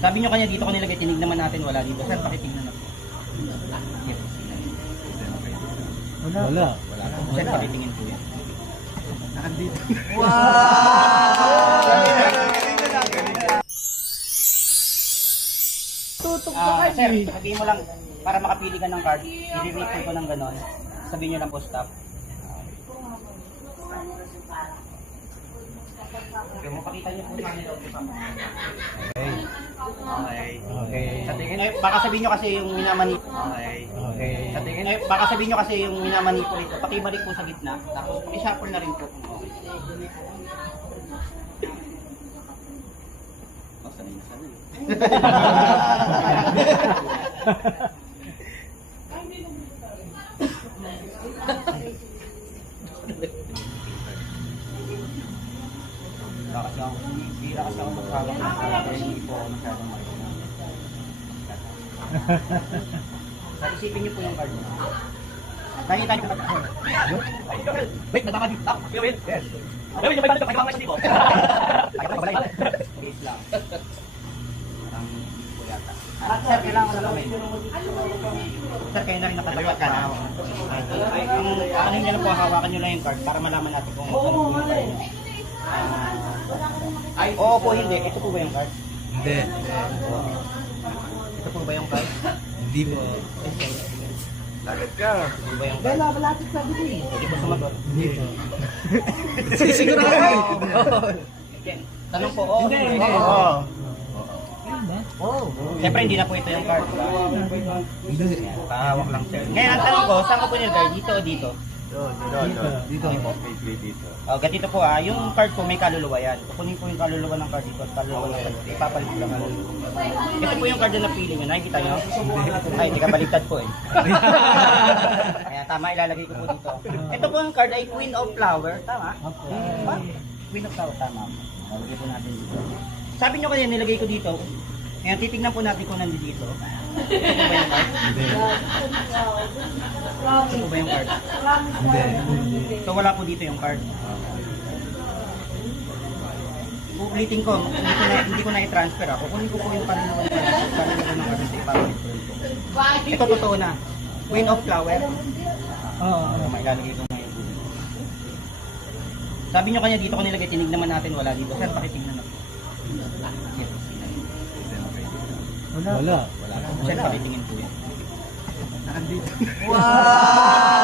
Sabi nyo kanya dito ko nilagay, tinig naman natin, wala dito. Sir, pakitignan na po. Wala. Sir, pakitingin po yan. Nakandito. Tutok ka kasi. Sir, sabihin mo lang, para makapili ka ng card, i-rate ko ng ganon. Sabihin nyo lang po, stop. Okay, mapakita nyo po sa amin daw. Okay. Sa tingin, baka sabihin nyo kasi yung minamanip. Okay. Sa tingin, baka sabihin nyo kasi yung minamanipulate ko. Pakibalik po sa gitna. Tapos pakishuffle na rin po. Bira kasi ako maghawak ng kaya hindi po ako masyadong marunong. Isipin niyo po yung card mo. Nakita niyo po. Wait, nadama dito. Wait. Yes. Wait, may balik ka pa dito. Please lang. Parang hindi po yata. Sir, kailangan na kami. Sir, kayo na rin nakatawa ka na. Ano nyo na po, hawakan nyo lang yung card para malaman natin kung ano po yung card nyo. Oo po, hindi. Ito po ba yung card? Hindi. Ito po ba yung card? Hindi po. Lagat ka. Ito po ba yung card? Malapit sabi ko eh. Hindi po sumagot. Hindi po. Sisiguro ka kayo. Tanong po, oo. Hindi. Siyempre, hindi na po ito yung card. Hindi. Pahawak lang sir. Ngayon, ang tanong ko, saan ko po nilagay? Dito o dito? Dito. Oh, ganito po yung card po may kaluluwa yan. Kukunin po yung kaluluwa ng card dito at kaluluwa ng card dito. Ipapalit ko lang. Ito po yung card na napili nyo. Nakikita nyo? Ay, hindi ka baliktad po eh. Kaya tama, ilalagay ko po dito. Ito po yung card ay Queen of Flower. Tama? Queen of Flower, tama. Ilalagay po natin dito. Sabi nyo kanina, nilagay ko dito. Ngayon, titignan po natin kung nandito dito. Ito po ba yung card? Hindi. Ito po ba yung card? Hindi. So wala po dito yung card. Ulitin ko, hindi ko na i-transfer ako. Kunin ko po yung kaluluwa ng card. Kaluluwa ng card sa ipapalit ko rin po. Ito totoo na. Queen of Flower. Oo. Mailalagay ko ngayon. Sabi nyo kanya dito ko nilagay, tinig naman natin, wala dito. Sir, pakitignan na po. Wala. Sir, pakitingin po yan. Nakandito. Wow!